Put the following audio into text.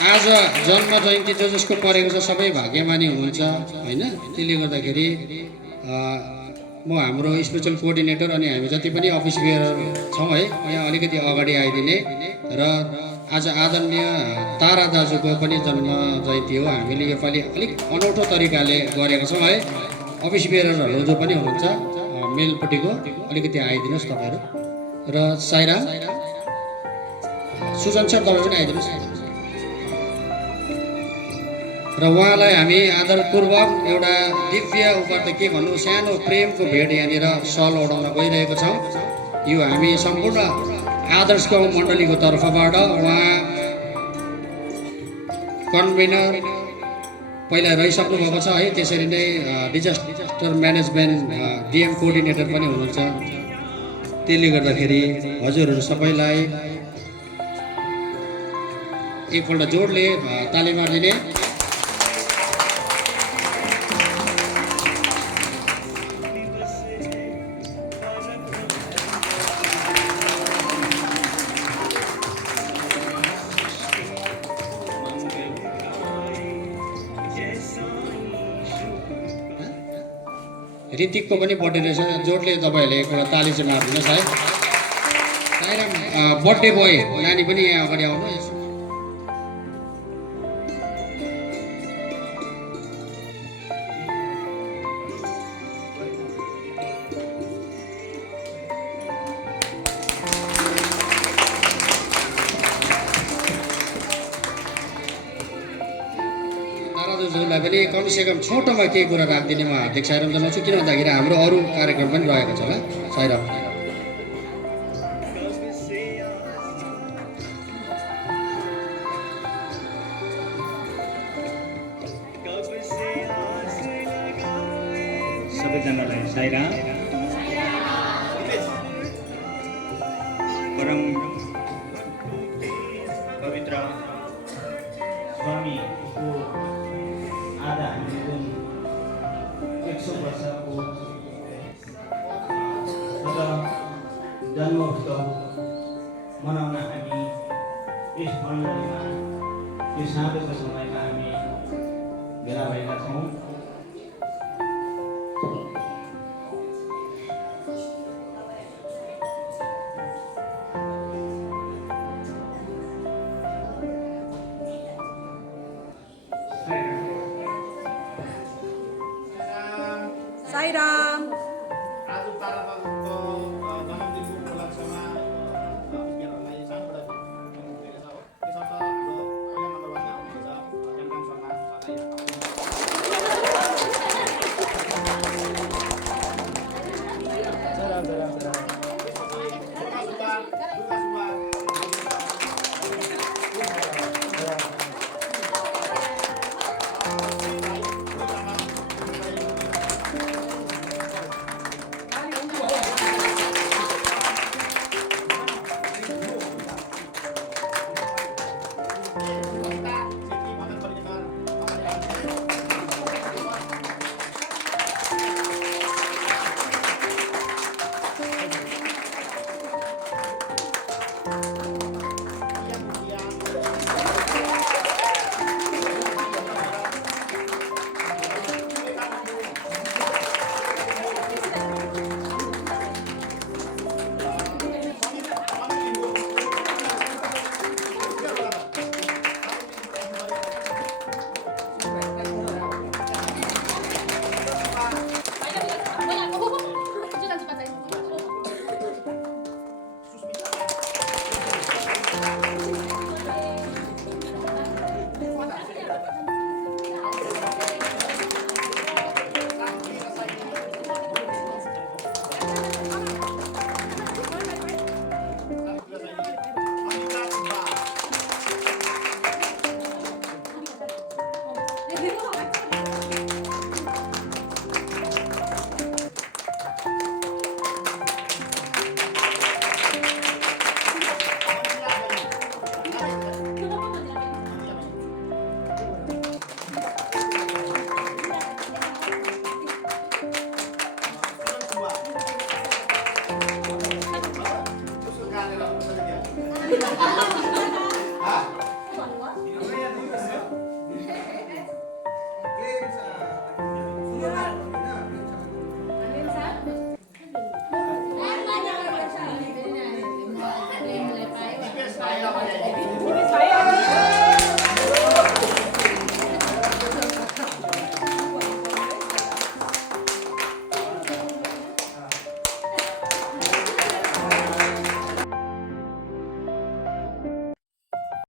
आज जन्म जयन्ती जसको परेको छ सबै भाग्यमानी हुनुहुन्छ होइन। त्यसले गर्दाखेरि म हाम्रो स्पेसल कोअर्डिनेटर अनि हामी जति पनि अफिस बियर छौँ है, यहाँ अलिकति अगाडि आइदिने र आज आदरणीय तारा दाजुको पनि जन्म जयन्ती हो। हामीले योपालि अलिक अनौठो तरिकाले गरेका छौँ है। अफिस बियरहरू जो पनि हुनुहुन्छ मेलपट्टिको अलिकति आइदिनुहोस् तपाईँहरू। र साइरा सुजन सर तपाईँ पनि आइदिनुहोस्। र उहाँलाई हामी आदरपूर्वक एउटा दिव्य उपहार त के भन्नु, सानो प्रेमको भेट यहाँनिर सल ओढाउन गइरहेको छौँ। यो हामी सम्पूर्ण आदर्श गाउँ मण्डलीको तर्फबाट उहाँ कन्भेनर पहिला रहिसक्नु भएको छ है। त्यसरी नै डिजास्टर म्यानेजमेन्ट डिएम कोअर्डिनेटर पनि हुनुहुन्छ। त्यसले गर्दाखेरि हजुरहरू सबैलाई एकपल्ट जोडले ताली मारिदिने। ऋतिकको पनि बर्थडे रहेछ, जोडले तपाईँहरूले एकपल्ट ताली चाहिँ मारिदिनुहोस् है। साइराम बर्थडे बोय नानी पनि यहाँ अगाडि आउनुहोस्। दाजुलाई पनि कमसेकम छोटोमा केही कुरा राखिदिने म हार्दिक साइराम जनाउँछु। किन भन्दाखेरि हाम्रो अरू कार्यक्रम पनि रहेको छ ल। साइराम सबैजनालाई साइराम। परम पवित्र स्वामीको आज हामीले जुन 100 वर्षको जन्मोत्सव मनाउन हामी यस मण्डलीमा यो साँझको समयमा हामी भेला भएका छौँ। साइराम आज तारा बाबुको जन्मदिनको उपलक्ष्यमा बिहानलाई सानोबाट दिएको छ हो। त्यसर्थ हाम्रो आइडल नम्बर 1 मा आउनुहुन्छ क्याम्पन शर्मा Ha?